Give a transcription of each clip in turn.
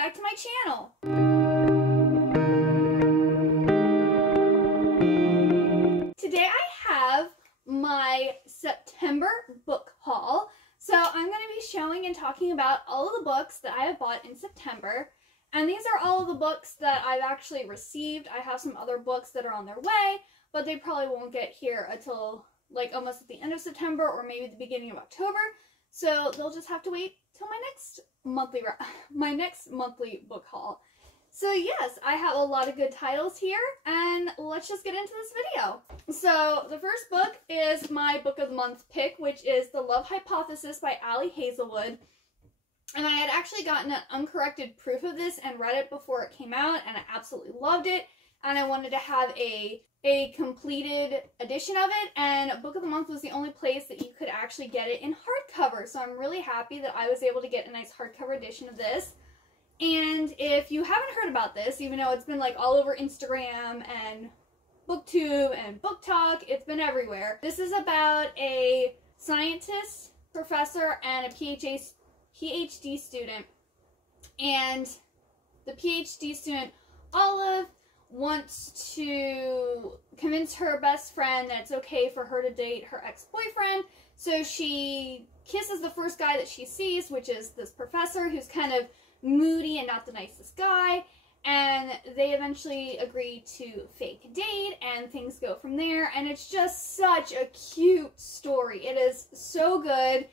back to my channel. Today I have my September book haul. So I'm going to be showing and talking about all of the books that I have bought in September. And these are all of the books that I've actually received. I have some other books that are on their way, but they probably won't get here until like almost at the end of September or maybe the beginning of October. So they'll just have to wait till my next monthly book haul. So yes, I have a lot of good titles here, and let's just get into this video. So the first book is my book of the month pick, which is The Love Hypothesis by Ali Hazelwood. And I had actually gotten an uncorrected proof of this and read it before it came out, and I absolutely loved it. And I wanted to have a completed edition of it, and Book of the Month was the only place that you could actually get it in hardcover. So I'm really happy that I was able to get a nice hardcover edition of this. And if you haven't heard about this, even though it's been like all over Instagram and BookTube and Book Talk, it's been everywhere. This is about a scientist, professor, and a PhD student. And the PhD student, Olive, wants to convince her best friend that it's okay for her to date her ex-boyfriend. So she kisses the first guy that she sees, which is this professor who's kind of moody and not the nicest guy, and they eventually agree to fake date, and things go from there. And it's just such a cute story. It is so good,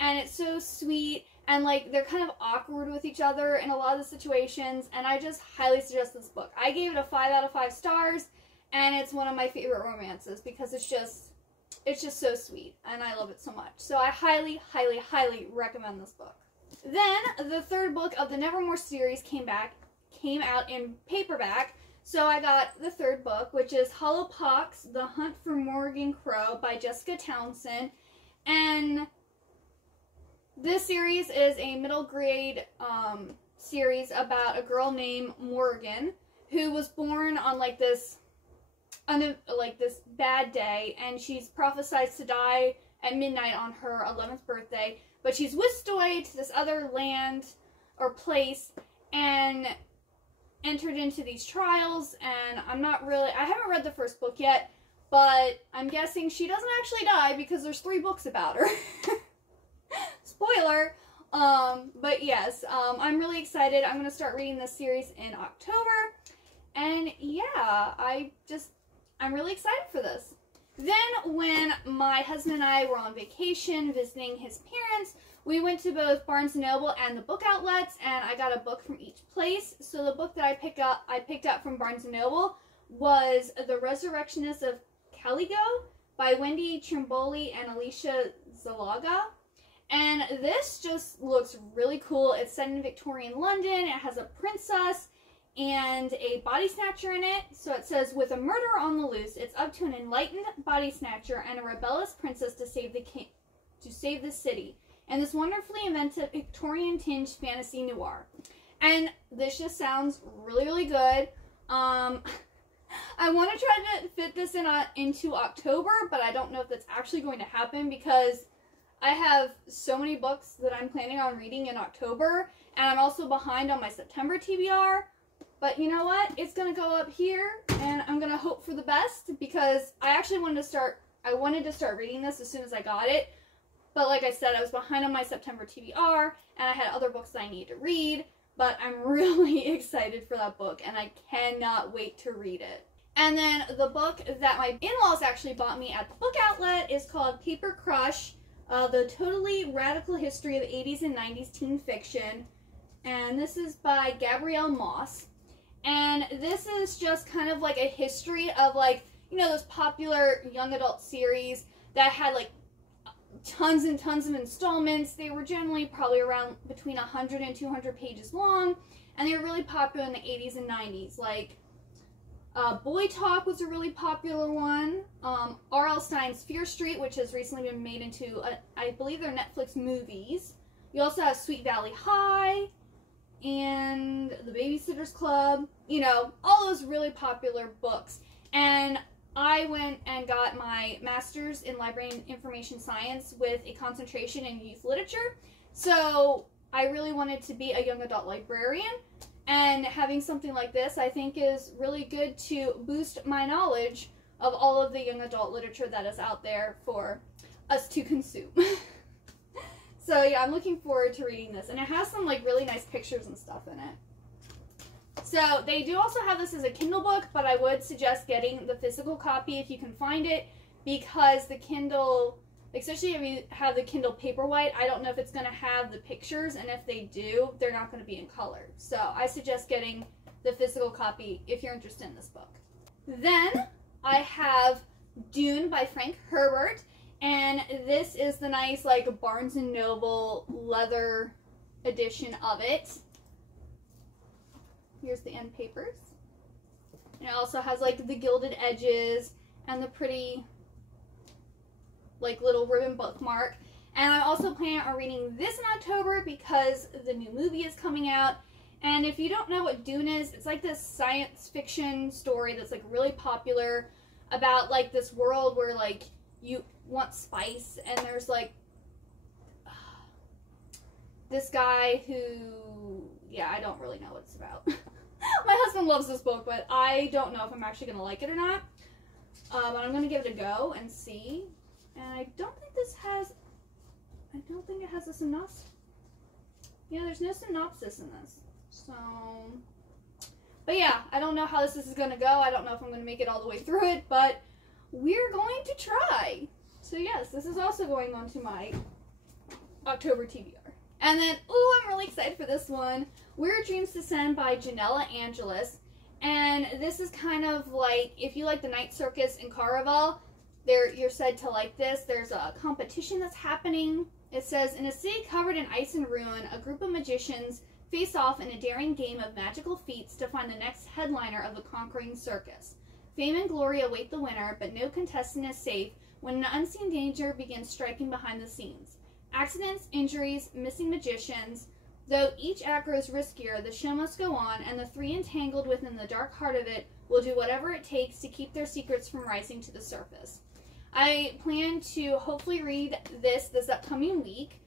and it's so sweet, and like they're kind of awkward with each other in a lot of the situations, and I just highly suggest this book. I gave it a 5 out of 5 stars, and it's one of my favorite romances because it's just so sweet, and I love it so much. So I highly, highly, highly recommend this book. Then the third book of the Nevermore series came out in paperback. So I got the third book, which is Hollow Pox: The Hunt for Morgan Crow by Jessica Townsend. And this series is a middle grade series about a girl named Morgan who was born on this bad day, and she's prophesied to die at midnight on her 11th birthday. But she's whisked away to this other land or place and entered into these trials. And I haven't read the first book yet, but I'm guessing she doesn't actually die because there's 3 books about her. Spoiler. But yes, I'm really excited. I'm going to start reading this series in October. And yeah, I'm really excited for this. Then when my husband and I were on vacation visiting his parents, we went to both Barnes & Noble and the book outlets, and I got a book from each place. So the book that I picked up from Barnes & Noble was The Resurrectionist of Kelly Go by Wendy Trimboli and Alicia Zalaga. And this just looks really cool. It's set in Victorian London. It has a princess and a body snatcher in it. So it says, with a murderer on the loose, it's up to an enlightened body snatcher and a rebellious princess to save the city. And this wonderfully inventive Victorian tinged fantasy noir. And this just sounds really, really good. I want to try to fit this into October, but I don't know if that's actually going to happen because I have so many books that I'm planning on reading in October, and I'm also behind on my September TBR. But you know what? It's going to go up here, and I'm going to hope for the best because I actually wanted to start reading this as soon as I got it. But like I said, I was behind on my September TBR, and I had other books that I need to read. But I'm really excited for that book, and I cannot wait to read it. And then the book that my in-laws actually bought me at the book outlet is called Paper Crush, The Totally Radical History of 80s and 90s Teen Fiction. And this is by Gabrielle Moss. And this is just kind of like a history of those popular young adult series that had tons and tons of installments. They were generally probably around between 100 and 200 pages long, and they were really popular in the 80s and 90s. Boy Talk was a really popular one. R.L. Stein's Fear Street, which has recently been made into, I believe they're Netflix movies. You also have Sweet Valley High and The Babysitter's Club. All those really popular books. And I went and got my master's in library and information science with a concentration in youth literature. So I really wanted to be a young adult librarian, and having something like this I think is really good to boost my knowledge of all of the young adult literature that is out there for us to consume. So yeah, I'm looking forward to reading this, and it has some like really nice pictures and stuff in it. So they do also have this as a Kindle book, but I would suggest getting the physical copy if you can find it, because the Kindle, especially if you have the Kindle Paperwhite, I don't know if it's going to have the pictures, and if they do, they're not going to be in color. So I suggest getting the physical copy if you're interested in this book. Then I have Dune by Frank Herbert, and this is the nice like Barnes & Noble leather edition of it. Here's the end papers. And it also has like the gilded edges and the pretty like little ribbon bookmark. And I'm also planning on reading this in October because the new movie is coming out. And if you don't know what Dune is, it's like this science fiction story that's like really popular about like this world where like you want spice, and there's like this guy who, yeah, I don't really know what it's about. My husband loves this book, but I don't know if I'm actually going to like it or not. But I'm going to give it a go and see. And I don't think it has a synopsis. Yeah, there's no synopsis in this. So, but yeah, I don't know how this is going to go. I don't know if I'm going to make it all the way through it, but we're going to try. So yes, this is also going on to my October TBR. And then, ooh, I'm really excited for this one. Where Dreams Descend by Janella Angelis. And this is kind of like, if you like the Night Circus in Caraval, you're said to like this. There's a competition that's happening. It says, in a city covered in ice and ruin, a group of magicians face off in a daring game of magical feats to find the next headliner of the conquering circus. Fame and glory await the winner, but no contestant is safe when an unseen danger begins striking behind the scenes. Accidents, injuries, missing magicians. Though each act grows riskier, the show must go on, and the three entangled within the dark heart of it will do whatever it takes to keep their secrets from rising to the surface. I plan to hopefully read this upcoming week,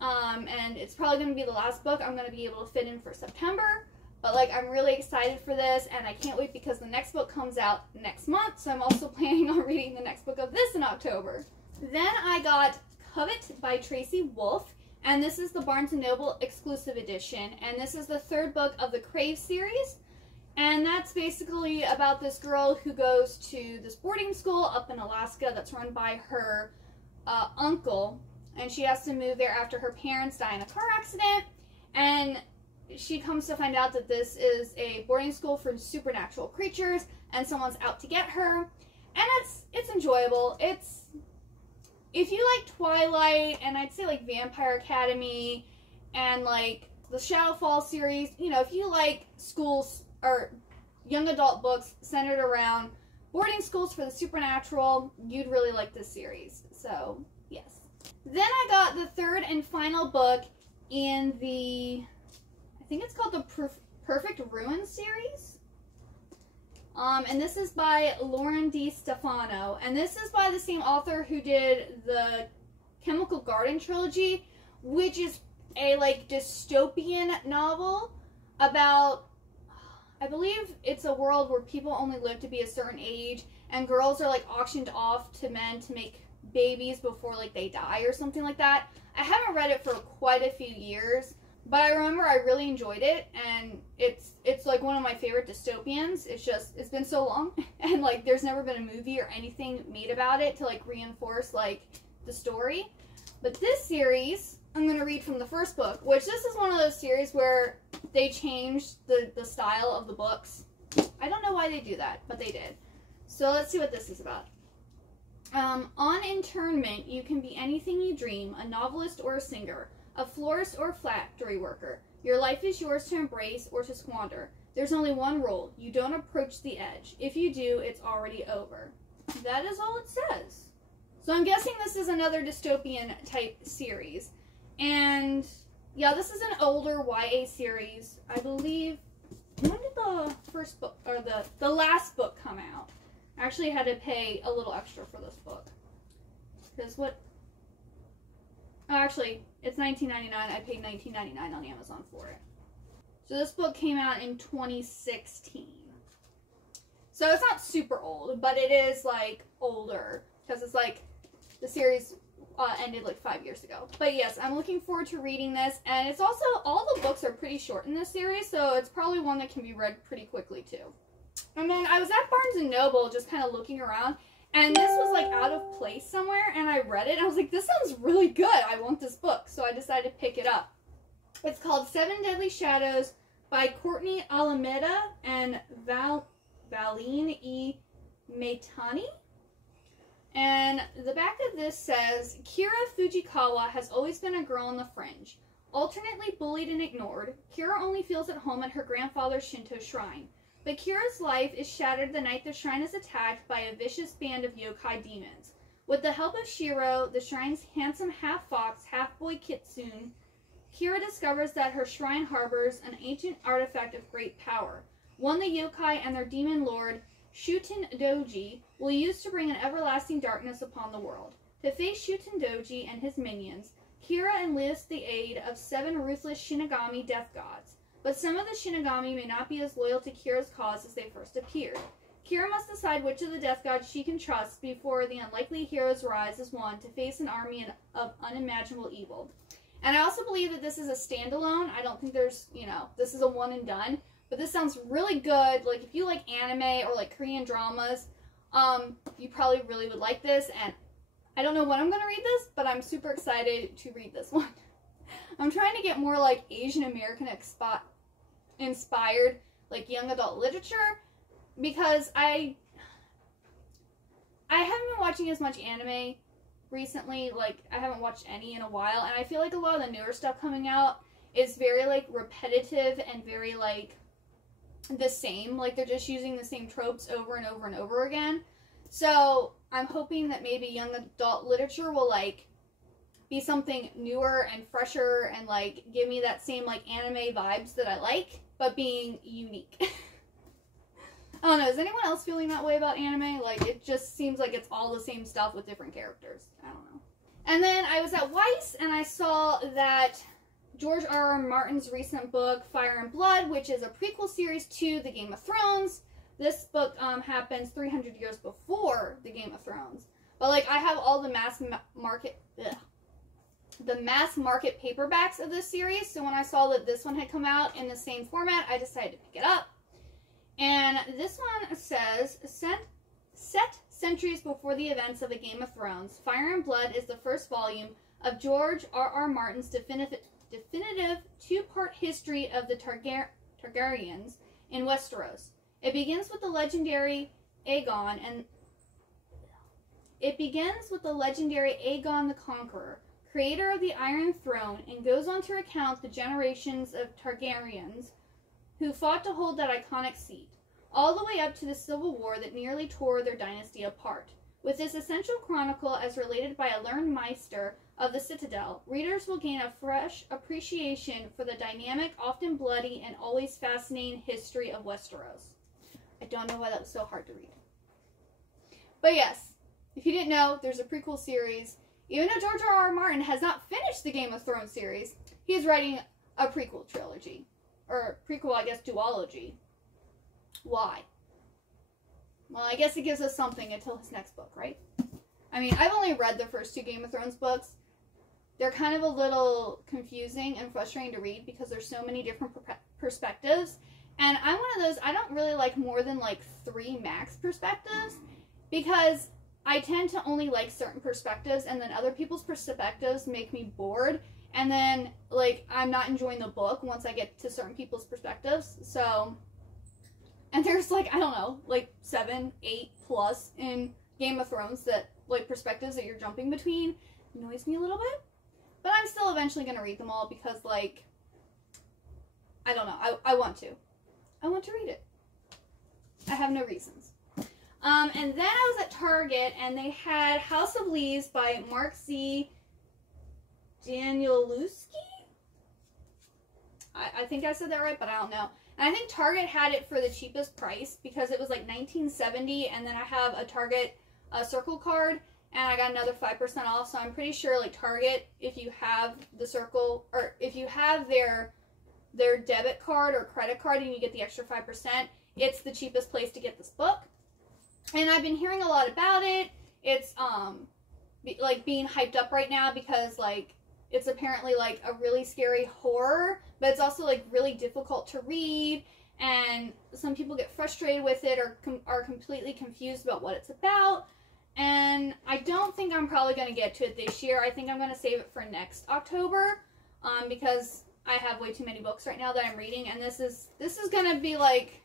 and it's probably going to be the last book I'm going to be able to fit in for September, but like I'm really excited for this, and I can't wait because the next book comes out next month, so I'm also planning on reading the next book of this in October. Then I got Covet by Tracy Wolff, and this is the Barnes & Noble exclusive edition, and this is the third book of the Crave series, and that's basically about this girl who goes to this boarding school up in Alaska that's run by her uncle, and she has to move there after her parents die in a car accident, and she comes to find out that this is a boarding school for supernatural creatures, and someone's out to get her, and it's enjoyable. If you like Twilight, and I'd say like Vampire Academy, and like the Shadowfall series, you know, if you like schools or young adult books centered around boarding schools for the supernatural, you'd really like this series. So, yes. Then I got the third and final book in the, I think it's called the Perfect Ruin series. And this is by Lauren D. Stefano. And this is by the same author who did the Chemical Garden trilogy, which is a like dystopian novel about, I believe it's a world where people only live to be a certain age, and girls are like auctioned off to men to make babies before like they die or something like that. I haven't read it for quite a few years, but I remember I really enjoyed it, and it's like one of my favorite dystopians. It's been so long, and like there's never been a movie or anything made about it to like reinforce like the story. But this series, I'm going to read from the first book, which this is one of those series where they changed the style of the books. I don't know why they do that, but they did. So let's see what this is about. On internment, you can be anything you dream, a novelist or a singer, a florist or a factory worker. Your life is yours to embrace or to squander. There's only one rule. You don't approach the edge. If you do, it's already over. That is all it says. So I'm guessing this is another dystopian type series. And yeah, this is an older YA series. I believe, when did the first book, or the last book come out? I actually had to pay a little extra for this book. Because what, oh, actually, It's $19.99. I paid $19.99 on Amazon for it. So this book came out in 2016. So it's not super old, but it is like older because it's like the series ended like 5 years ago. But yes, I'm looking forward to reading this, and it's also, all the books are pretty short in this series, so it's probably one that can be read pretty quickly too. And then I was at Barnes & Noble just kind of looking around, and this was like out of place somewhere, and I read it, and I was like, this sounds really good. I want this book, so I decided to pick it up. It's called Seven Deadly Shadows by Courtney Alameda and Valine E. Maitani. And the back of this says, Kira Fujikawa has always been a girl on the fringe. Alternately bullied and ignored, Kira only feels at home at her grandfather's Shinto shrine. But Kira's life is shattered the night the shrine is attacked by a vicious band of yokai demons. With the help of Shiro, the shrine's handsome half-fox, half-boy Kitsune, Kira discovers that her shrine harbors an ancient artifact of great power, one the yokai and their demon lord, Shuten Doji, will use to bring an everlasting darkness upon the world. To face Shuten Doji and his minions, Kira enlists the aid of 7 ruthless Shinigami death gods. But some of the Shinigami may not be as loyal to Kira's cause as they first appeared. Kira must decide which of the death gods she can trust before the unlikely heroes rise as one to face an army of unimaginable evil. And I also believe that this is a standalone. I don't think there's, this is a one and done. But this sounds really good. Like, if you like anime or like Korean dramas, you probably really would like this. And I don't know when I'm going to read this, but I'm super excited to read this one. I'm trying to get more like Asian American inspired, like young adult literature, because I haven't been watching as much anime recently. Like, I haven't watched any in a while, and I feel like a lot of the newer stuff coming out is very like repetitive and very like the same. Like, they're just using the same tropes over and over and over again. So I'm hoping that maybe young adult literature will like be something newer and fresher and like give me that same like anime vibes that I like, but being unique. I don't know, is anyone else feeling that way about anime? Like, it just seems like it's all the same stuff with different characters. I don't know. And then I was at Weiss and I saw that George R.R. Martin's recent book, Fire and Blood, which is a prequel series to the Game of Thrones. This book happens 300 years before the Game of Thrones. But like, I have all the mass market paperbacks of this series, so when I saw that this one had come out in the same format, I decided to pick it up. And this one says, set centuries before the events of the Game of Thrones, Fire and Blood is the first volume of George R.R. Martin's definitive two-part history of the Targaryens in Westeros. It begins with the legendary Aegon the Conqueror, creator of the Iron Throne, and goes on to recount the generations of Targaryens who fought to hold that iconic seat, all the way up to the civil war that nearly tore their dynasty apart. With this essential chronicle as related by a learned Maester of the Citadel, readers will gain a fresh appreciation for the dynamic, often bloody, and always fascinating history of Westeros. I don't know why that was so hard to read. But yes, if you didn't know, there's a prequel series. Even though George R.R. Martin has not finished the Game of Thrones series, he is writing a prequel trilogy. Or prequel, I guess, duology. Why? Well, I guess it gives us something until his next book, right? I mean, I've only read the first 2 Game of Thrones books. They're kind of a little confusing and frustrating to read because there's so many different perspectives. And I'm one of those, I don't really like more than like 3 max perspectives because I tend to only like certain perspectives, and then other people's perspectives make me bored. And then, like, I'm not enjoying the book once I get to certain people's perspectives. So, and there's, like, I don't know, like 7, 8 plus in Game of Thrones that, like, perspectives that you're jumping between annoys me a little bit. But I'm still eventually going to read them all because, like, I don't know. I want to. I want to read it. I have no reasons. And then I was at Target, and they had House of Leaves by Mark Z. Danielewski? I think I said that right, but I don't know. And I think Target had it for the cheapest price because it was like $19.70, and then I have a Target circle card, and I got another 5% off. So I'm pretty sure like Target, if you have the Circle, or if you have their debit card or credit card and you get the extra 5%, it's the cheapest place to get this book. And I've been hearing a lot about it. It's like being hyped up right now because like it's apparently like a really scary horror, but it's also like really difficult to read, and some people get frustrated with it or are completely confused about what it's about. And I don't think I'm probably going to get to it this year. I think I'm going to save it for next October, because I have way too many books right now that I'm reading, and this is going to be like,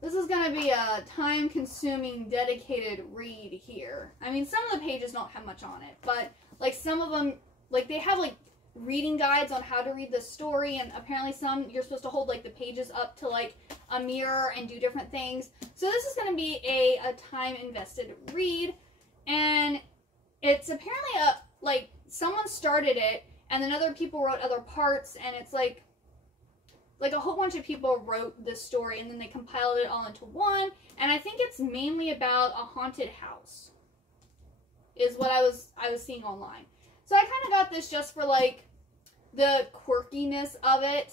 this is going to be a time-consuming, dedicated read here. I mean, some of the pages don't have much on it, but like some of them, like they have like reading guides on how to read the story, and apparently some you're supposed to hold like the pages up to like a mirror and do different things. So this is going to be a time invested read, and it's apparently like someone started it and then other people wrote other parts, and it's like a whole bunch of people wrote this story and then they compiled it all into one, and I think it's mainly about a haunted house is what I was seeing online. So I kind of got this just for like the quirkiness of it,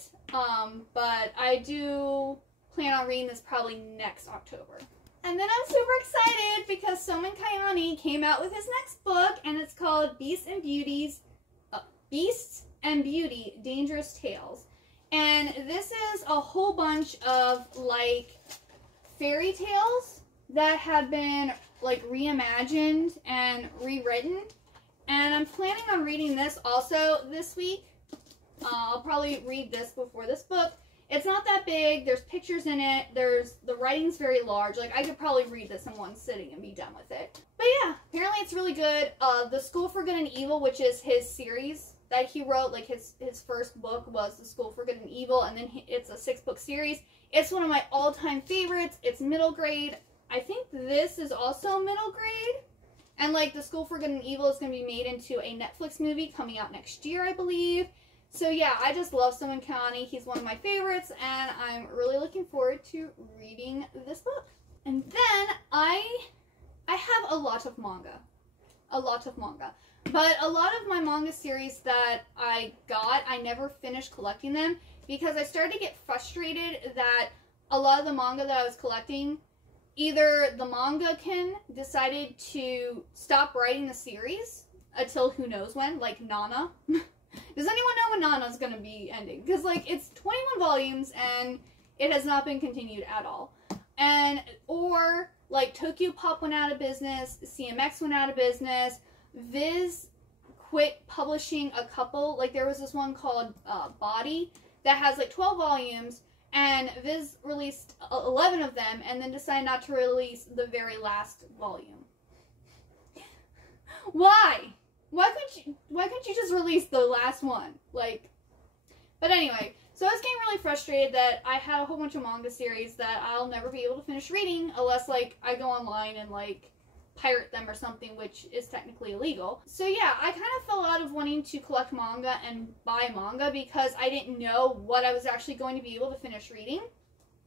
but I do plan on reading this probably next October. And then I'm super excited because Soman Kayani came out with his next book, and it's called Beasts and Beauty, Dangerous Tales. And this is a whole bunch of like fairy tales that have been like reimagined and rewritten. And I'm planning on reading this also this week. I'll probably read this before this book. It's not that big. There's pictures in it. The writing's very large. Like, I could probably read this in one sitting and be done with it. But yeah, apparently it's really good. The School for Good and Evil, which is his series that he wrote, like his first book was The School for Good and Evil, and then it's a 6-book series. It's one of my all-time favorites. It's middle grade. I think this is also middle grade. And like The School for Good and Evil is going to be made into a Netflix movie coming out next year, I believe. So yeah, I just love Soman Kayani. He's one of my favorites, and I'm really looking forward to reading this book. And then I have a lot of manga. But a lot of my manga series that I got, I never finished collecting them because I started to get frustrated that a lot of the manga that I was collecting, either the mangaka decided to stop writing the series until who knows when, like Nana. Does anyone know when Nana's going to be ending? Because, like, it's 21 volumes and it has not been continued at all. And, or, like, Tokyo Pop went out of business, CMX went out of business, Viz quit publishing a couple. Like, there was this one called Body that has, like, 12 volumes, and Viz released 11 of them and then decided not to release the very last volume. Why? Why couldn't you just release the last one? Like, but anyway, so I was getting really frustrated that I had a whole bunch of manga series that I'll never be able to finish reading unless, like, I go online and, like, pirate them or something, which is technically illegal. So yeah, I kind of fell out of wanting to collect manga and buy manga because I didn't know what I was actually going to be able to finish reading.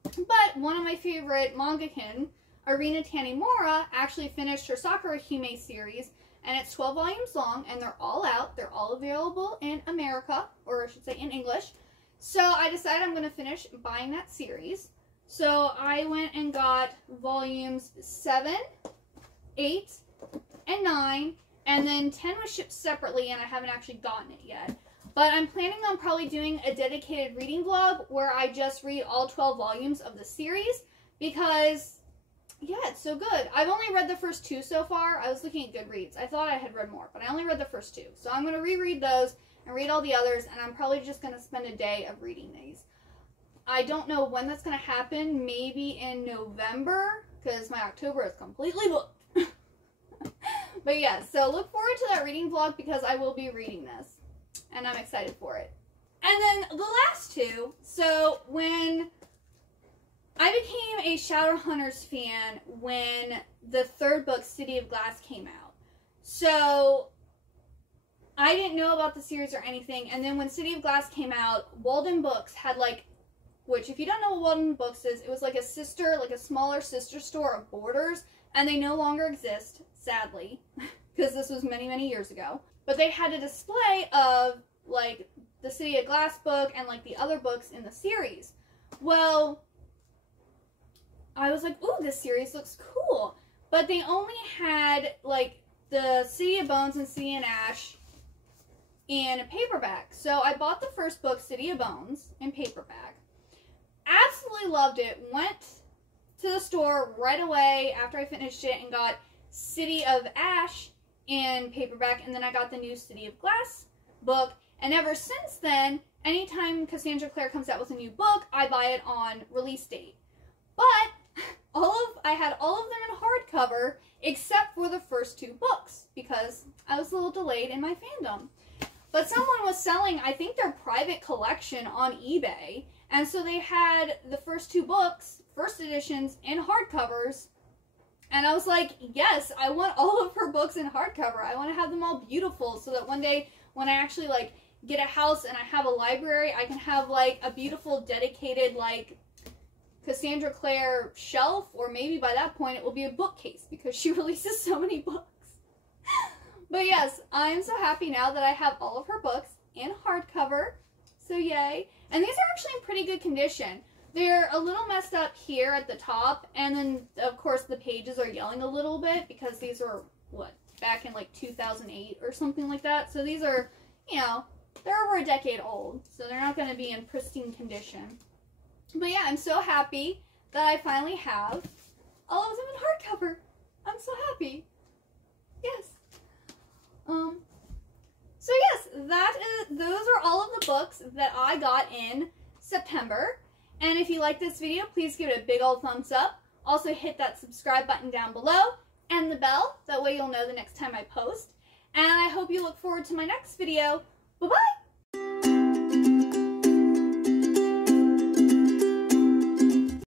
But one of my favorite mangakin, Arina Tanimura, actually finished her Sakura Hime series, and it's 12 volumes long, and they're all out. They're all available in America, or I should say in English. So I decided I'm going to finish buying that series. So I went and got volumes 7, 8, and 9, and then 10 was shipped separately, and I haven't actually gotten it yet. But I'm planning on probably doing a dedicated reading vlog where I just read all 12 volumes of the series because, yeah, it's so good. I've only read the first 2 so far. I was looking at Goodreads. I thought I had read more, but I only read the first 2. So I'm going to reread those and read all the others, and I'm probably just going to spend a day of reading these. I don't know when that's going to happen. Maybe in November, because my October is completely booked. But yeah, so look forward to that reading vlog because I will be reading this, and I'm excited for it. And then the last 2, so when I became a Shadowhunters fan when the 3rd book, City of Glass, came out. So I didn't know about the series or anything, and then when City of Glass came out, Walden Books had like, which if you don't know what Walden Books is, it was like a sister, like a smaller sister store of Borders, and they no longer exist, sadly. because this was many, many years ago. But they had a display of, like, the City of Glass book and, like, the other books in the series. Well, I was like, ooh, this series looks cool. But they only had, like, the City of Bones and City of Ash in a paperback. So I bought the first book, City of Bones, in paperback. Absolutely loved it. Went to the store right away after I finished it and got City of Ash in paperback, and then I got the new City of Glass book, and ever since then, anytime Cassandra Clare comes out with a new book, I buy it on release date. But I had all of them in hardcover except for the first 2 books because I was a little delayed in my fandom. But someone was selling, I think, their private collection on eBay, and so they had the first 2 books, first editions, in hardcovers. And I was like, yes, I want all of her books in hardcover. I want to have them all beautiful so that one day when I actually, like, get a house and I have a library, I can have, like, a beautiful, dedicated, like, Cassandra Clare shelf. Or maybe by that point it will be a bookcase because she releases so many books. But yes, I'm so happy now that I have all of her books in hardcover. So yay. And these are actually in pretty good condition. They're a little messed up here at the top, and then, of course, the pages are yelling a little bit because these are, what, back in, like, 2008 or something like that. So these are, you know, they're over a decade old, so they're not going to be in pristine condition. But yeah, I'm so happy that I finally have all of them in hardcover. I'm so happy. Yes. So yes, those are all of the books that I got in September. And if you like this video, please give it a big old thumbs up. Also hit that subscribe button down below and the bell. That way you'll know the next time I post. And I hope you look forward to my next video. Bye-bye!